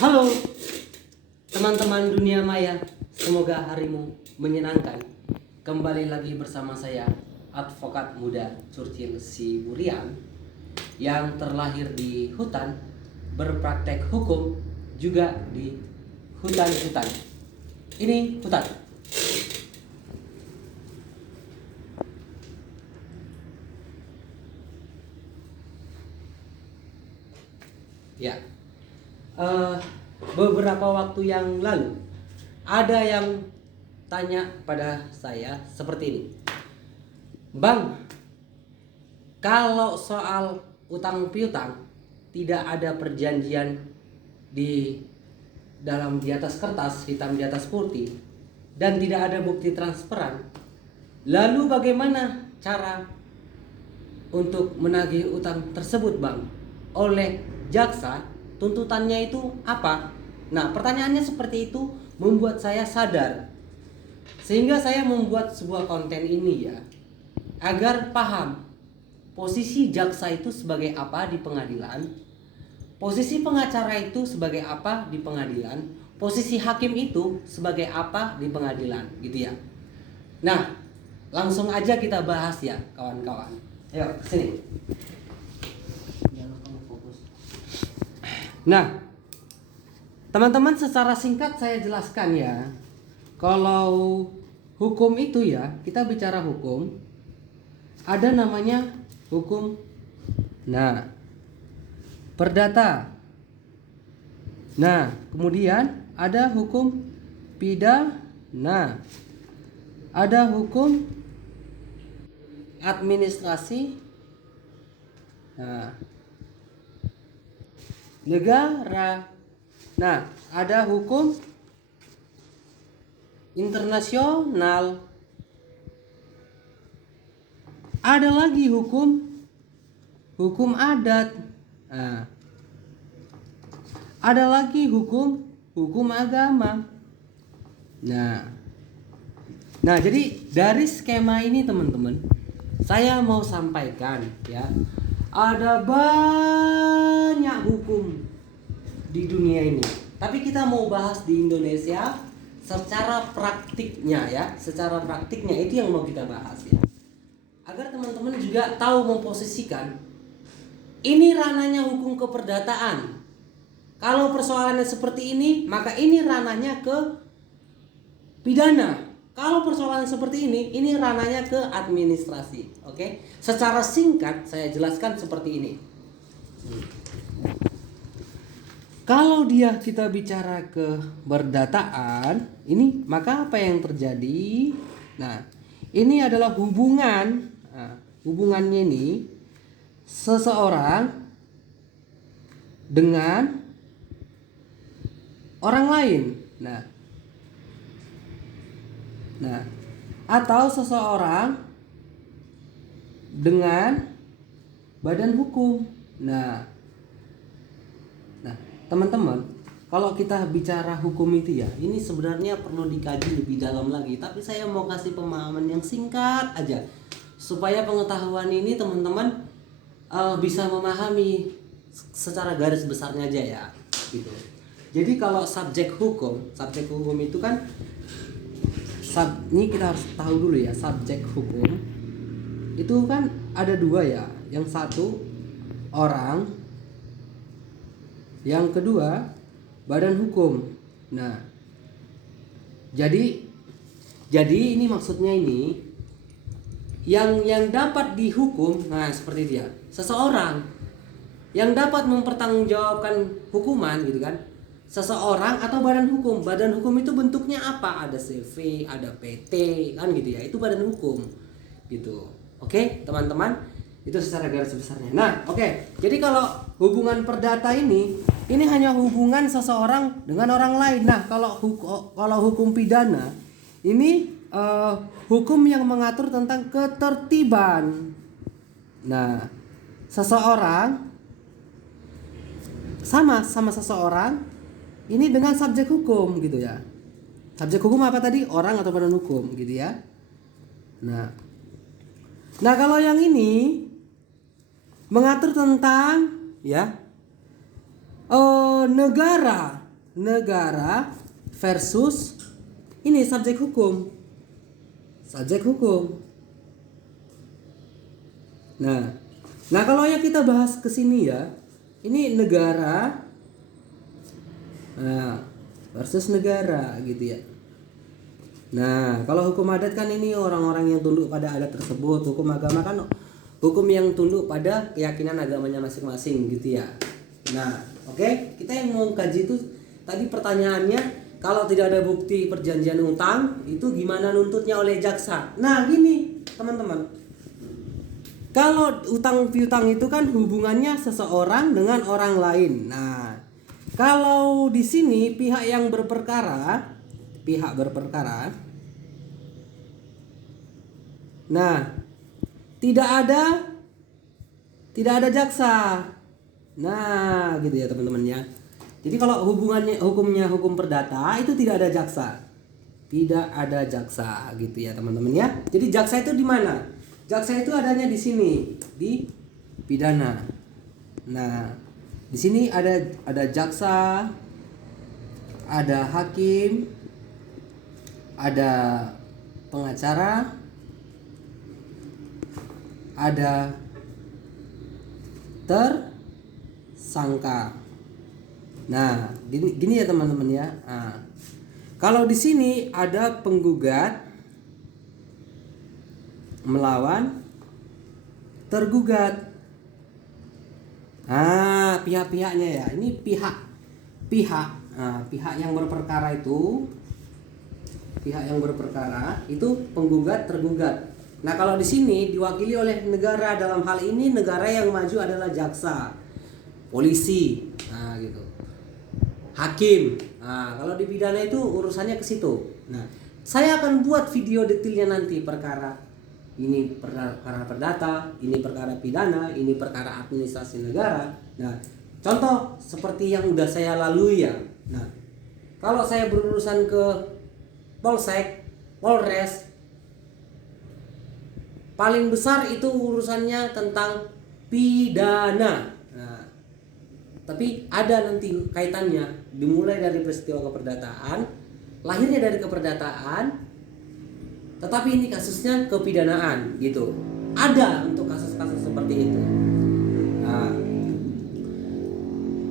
Halo teman-teman dunia maya, semoga harimu menyenangkan. Kembali lagi bersama saya, advokat muda Curcil Siburian, yang terlahir di hutan, berpraktek hukum juga di hutan-hutan. Ini hutan. Ya, beberapa waktu yang lalu ada yang tanya pada saya seperti ini, Bang, kalau soal utang piutang tidak ada perjanjian di di atas kertas hitam di atas putih dan tidak ada bukti transferan, lalu bagaimana cara untuk menagih utang tersebut, Bang? Oleh jaksa, tuntutannya itu apa? Nah, pertanyaannya seperti itu membuat saya sadar, sehingga saya membuat sebuah konten ini ya, agar paham posisi jaksa itu sebagai apa di pengadilan, posisi pengacara itu sebagai apa di pengadilan, posisi hakim itu sebagai apa di pengadilan, gitu ya. Nah, langsung aja kita bahas ya, kawan-kawan. Ayo, sini. Nah, teman-teman, secara singkat saya jelaskan ya. Kalau hukum itu ya, kita bicara hukum, ada namanya hukum perdata. Nah, kemudian ada hukum pidana. Ada hukum administrasi. Negara. Nah, ada hukum internasional. Ada lagi hukum adat. Nah, ada lagi hukum agama. Nah, jadi dari skema ini teman-teman, saya mau sampaikan ya, ada banyak hukum di dunia ini. Tapi kita mau bahas di Indonesia secara praktiknya ya, secara praktiknya itu yang mau kita bahas ya. Agar teman-teman juga tahu memposisikan, ini ranahnya hukum keperdataan. Kalau persoalannya seperti ini, maka ini ranahnya ke pidana. Kalau persoalan seperti ini ranahnya ke administrasi. Oke? Secara singkat saya jelaskan seperti ini. Kalau kita bicara ke perdataan, ini maka apa yang terjadi? Nah, ini adalah hubungan. Nah, hubungannya ini seseorang dengan orang lain. Nah, atau seseorang dengan badan hukum. Nah, teman-teman, kalau kita bicara hukum itu ya, ini sebenarnya perlu dikaji lebih dalam lagi. Tapi saya mau kasih pemahaman yang singkat aja, supaya pengetahuan ini teman-teman bisa memahami secara garis besarnya aja ya, gitu. Jadi kalau subjek hukum itu kan, ini kita harus tahu dulu ya, subjek hukum itu kan ada dua ya. Yang satu orang, yang kedua badan hukum. Nah, jadi ini maksudnya ini yang dapat dihukum. Nah, seperti dia, seseorang yang dapat mempertanggungjawabkan hukuman, gitu kan, seseorang atau badan hukum. Badan hukum itu bentuknya apa? Ada CV, ada PT, kan gitu ya. Itu badan hukum, gitu. Oke, teman-teman, itu secara garis besarnya. Nah, oke. Jadi kalau hubungan perdata ini hanya hubungan seseorang dengan orang lain. Nah, kalau hukum pidana ini hukum yang mengatur tentang ketertiban. Nah, seseorang sama seseorang ini dengan subjek hukum, gitu ya. Subjek hukum apa tadi? Orang atau badan hukum, gitu ya. Nah, kalau yang ini mengatur tentang ya negara. negara versus ini subjek hukum. Subjek hukum. Nah kalau yang kita bahas ke sini ya, ini negara versus negara gitu ya. Nah, kalau hukum adat kan ini orang-orang yang tunduk pada adat tersebut. Hukum agama kan hukum yang tunduk pada keyakinan agamanya masing-masing gitu ya. Nah, oke, kita yang mau kaji itu tadi pertanyaannya, kalau tidak ada bukti perjanjian utang itu gimana nuntutnya oleh jaksa. Nah, gini teman-teman, kalau utang piutang itu kan hubungannya seseorang dengan orang lain. Nah, kalau di sini pihak berperkara, nah tidak ada jaksa. Nah, gitu ya teman-teman ya. Jadi kalau hukumnya hukum perdata itu tidak ada jaksa. Tidak ada jaksa gitu ya teman-teman ya. Jadi jaksa itu di mana? Jaksa itu adanya di sini, di pidana. Nah, di sini ada jaksa, ada hakim, ada pengacara, ada tersangka. Nah, gini ya teman-teman ya. Nah, kalau di sini ada penggugat melawan tergugat. Nah, pihak-pihaknya ya. Ini pihak yang berperkara itu, penggugat tergugat. Nah, kalau di sini diwakili oleh negara, dalam hal ini negara yang maju adalah jaksa, polisi, nah gitu. Hakim. Nah, kalau di pidana itu urusannya ke situ. Nah, saya akan buat video detailnya nanti, perkara ini perkara perdata, ini perkara pidana, ini perkara administrasi negara. Nah, contoh seperti yang udah saya lalui ya. Nah, kalau saya berurusan ke Polsek, Polres, paling besar itu urusannya tentang pidana. Nah, tapi ada nanti kaitannya, dimulai dari peristiwa keperdataan, lahirnya dari keperdataan, tetapi ini kasusnya kepidanaan gitu. Ada untuk kasus-kasus seperti itu. Nah,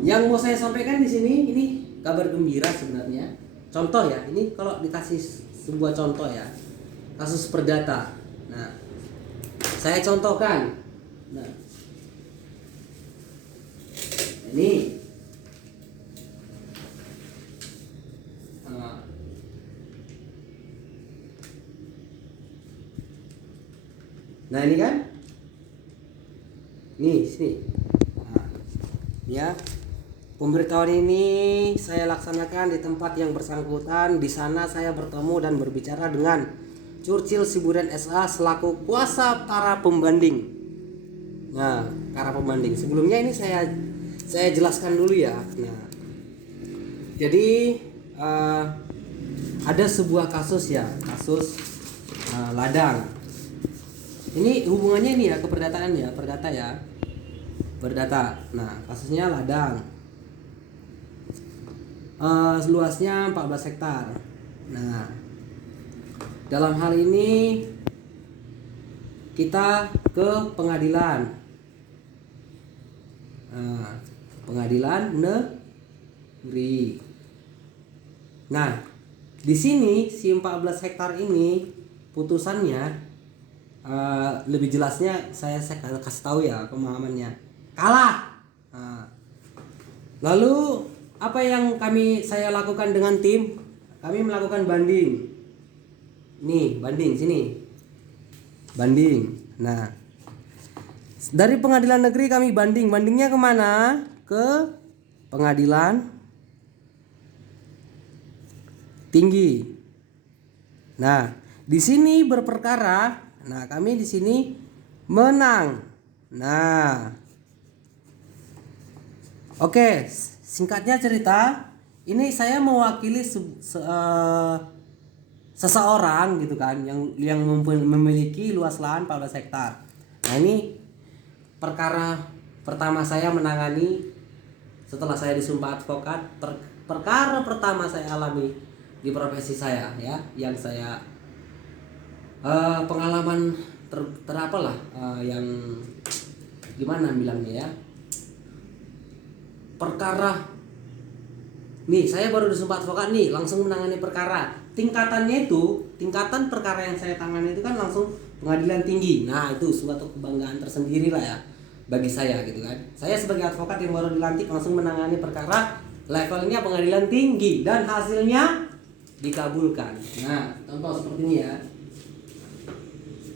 yang mau saya sampaikan di sini ini kabar gembira sebenarnya. Contoh ya, ini kalau dikasih sebuah contoh ya, kasus perdata. Nah, saya contohkan. Nah, ini nah ini kan, nih sini. Nah, ya, pemberitahuan ini saya laksanakan di tempat yang bersangkutan. Di sana saya bertemu dan berbicara dengan Churchill Siburan SA selaku kuasa para pembanding. Nah, para pembanding. Sebelumnya ini saya jelaskan dulu ya. Nah, jadi ada sebuah kasus ya, kasus ladang. Ini hubungannya ini ya, keperdataan ya, perdata ya, perdata. Nah, kasusnya ladang. Luasnya 14 hektar. Nah, dalam hal ini kita ke pengadilan. Nah, pengadilan negeri. Nah, di sini si 14 hektar ini putusannya lebih jelasnya saya kasih tahu ya pemahamannya. Kalah. Nah, lalu apa yang saya lakukan dengan tim? Kami melakukan banding. Nih, banding sini. Banding. Nah, dari pengadilan negeri kami banding. Bandingnya kemana? Ke pengadilan tinggi. Nah, di sini berperkara. Nah, kami di sini menang. Nah, oke, singkatnya cerita, ini saya mewakili seseorang gitu kan, yang memiliki luas lahan 14 hektar. Nah, ini perkara pertama saya menangani setelah saya disumpah advokat perkara pertama saya alami di profesi saya ya, yang saya pengalaman terapalah yang gimana bilangnya ya, perkara nih saya baru disumpah advokat nih, langsung menangani perkara. Tingkatannya itu, tingkatan perkara yang saya tangani itu kan langsung pengadilan tinggi. Nah itu suatu kebanggaan tersendiri lah ya bagi saya gitu kan. Saya sebagai advokat yang baru dilantik langsung menangani perkara levelnya pengadilan tinggi dan hasilnya dikabulkan. Nah contoh seperti ini ya.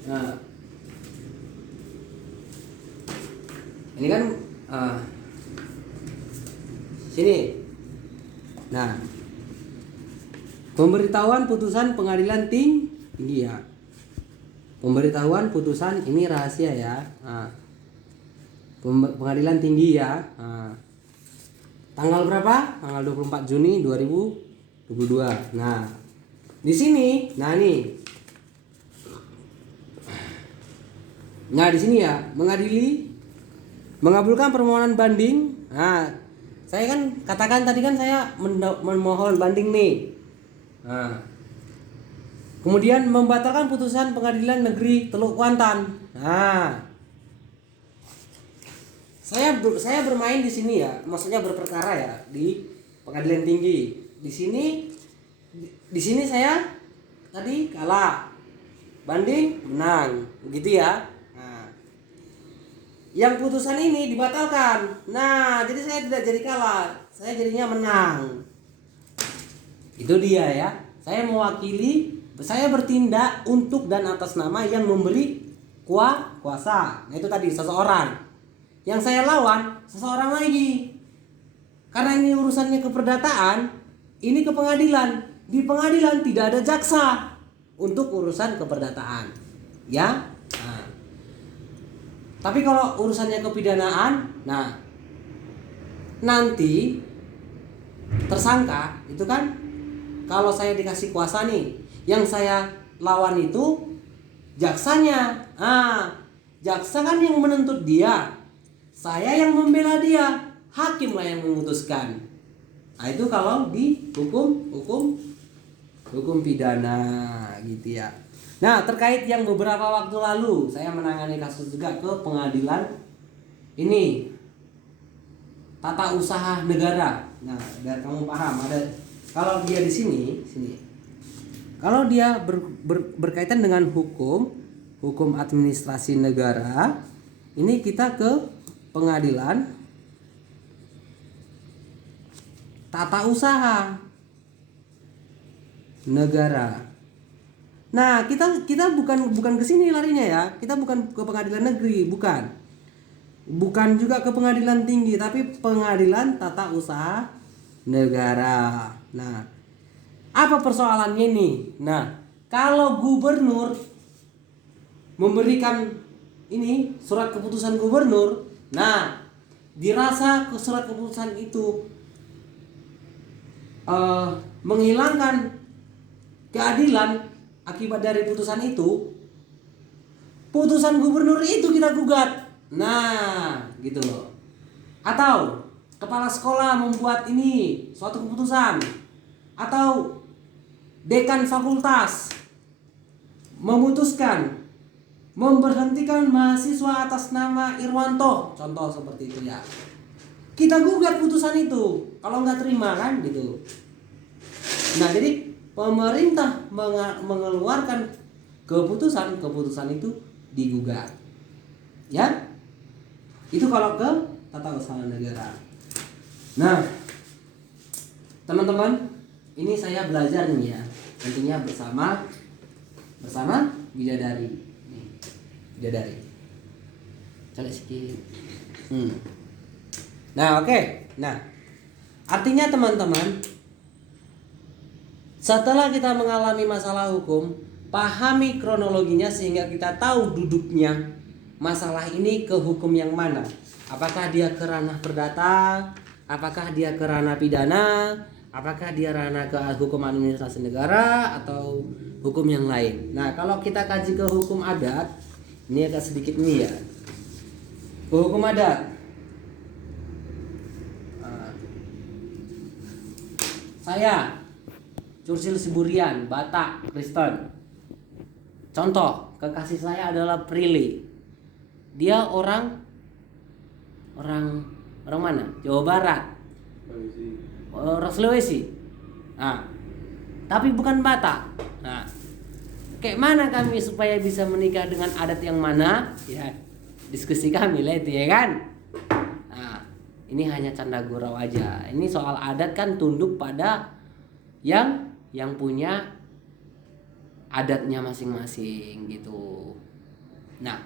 Nah ini kan sini. Nah, pemberitahuan putusan pengadilan tinggi ya. Pemberitahuan putusan ini rahasia ya. Nah, pengadilan tinggi ya. Nah, tanggal berapa? Tanggal 24 Juni 2022. Nah, di sini, nah nih. Nah, di sini ya, mengabulkan permohonan banding. Nah, saya kan katakan tadi kan saya memohon banding nih. Nah, kemudian membatalkan putusan pengadilan negeri Teluk Kuantan. Nah, saya bermain di sini ya, maksudnya berperkara ya di pengadilan tinggi. Di sini saya tadi kalah, banding menang, gitu ya. Yang putusan ini dibatalkan. Nah, jadi saya tidak jadi kalah, saya jadinya menang. Itu dia ya. Saya mewakili, saya bertindak untuk dan atas nama yang memberi kuasa. Nah, itu tadi seseorang. Yang saya lawan seseorang lagi. Karena ini urusannya keperdataan, ini ke pengadilan. Di pengadilan tidak ada jaksa untuk urusan keperdataan. Ya. Nah. Tapi kalau urusannya kepidanaan, nah nanti tersangka itu kan, kalau saya dikasih kuasa nih, yang saya lawan itu jaksanya. Nah, jaksa kan yang menuntut dia, saya yang membela dia, hakim lah yang memutuskan. Nah itu kalau di hukum pidana gitu ya. Nah, terkait yang beberapa waktu lalu saya menangani kasus juga ke pengadilan ini tata usaha negara. Nah, biar kamu paham, ada kalau dia di sini. Kalau dia berkaitan dengan hukum administrasi negara, ini kita ke pengadilan tata usaha negara. Nah, kita bukan ke sini larinya ya. Kita bukan ke pengadilan negeri, bukan. Bukan juga ke pengadilan tinggi, tapi pengadilan tata usaha negara. Nah, apa persoalannya nih? Nah, kalau gubernur memberikan ini surat keputusan gubernur, nah, dirasa surat keputusan itu menghilangkan keadilan akibat dari putusan itu, putusan gubernur itu kita gugat. Nah, gitu loh. Atau kepala sekolah membuat ini suatu keputusan, atau dekan fakultas memutuskan memberhentikan mahasiswa atas nama Irwanto, contoh seperti itu ya. Kita gugat putusan itu kalau nggak terima kan gitu. Nah, jadi pemerintah mengeluarkan keputusan itu digugat. Ya. Itu kalau ke tata usaha negara. Nah, teman-teman, ini saya belajar nih ya. Tentunya bersama bidadari. Nih, bidadari. Coba sedikit. Nah, oke. Nah, artinya teman-teman, setelah kita mengalami masalah hukum, pahami kronologinya sehingga kita tahu duduknya masalah ini ke hukum yang mana. Apakah dia ke ranah perdata, apakah dia ke ranah pidana, apakah dia ranah ke hukum administrasi negara atau hukum yang lain. Nah, kalau kita kaji ke hukum adat, ini agak sedikit nih ya. Ke hukum adat. saya Cursil Siburian, Batak, Kristen. Contoh, kekasih saya adalah Prilly. Dia orang mana? Jawa Barat. Orang Sulawesi. Nah, tapi bukan Batak. Nah, kayak mana kami supaya bisa menikah dengan adat yang mana? Ya, diskusi kami lah itu ya kan. Nah, ini hanya canda gurau aja. Ini soal adat kan tunduk pada yang punya adatnya masing-masing gitu. Nah,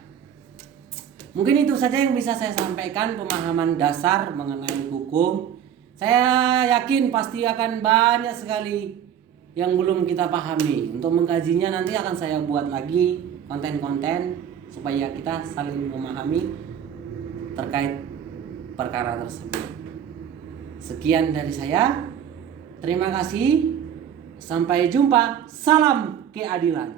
mungkin itu saja yang bisa saya sampaikan, pemahaman dasar mengenai hukum. Saya yakin pasti akan banyak sekali yang belum kita pahami. Untuk mengkajinya nanti akan saya buat lagi konten-konten supaya kita saling memahami terkait perkara tersebut. Sekian dari saya. Terima kasih. Sampai jumpa. Salam keadilan.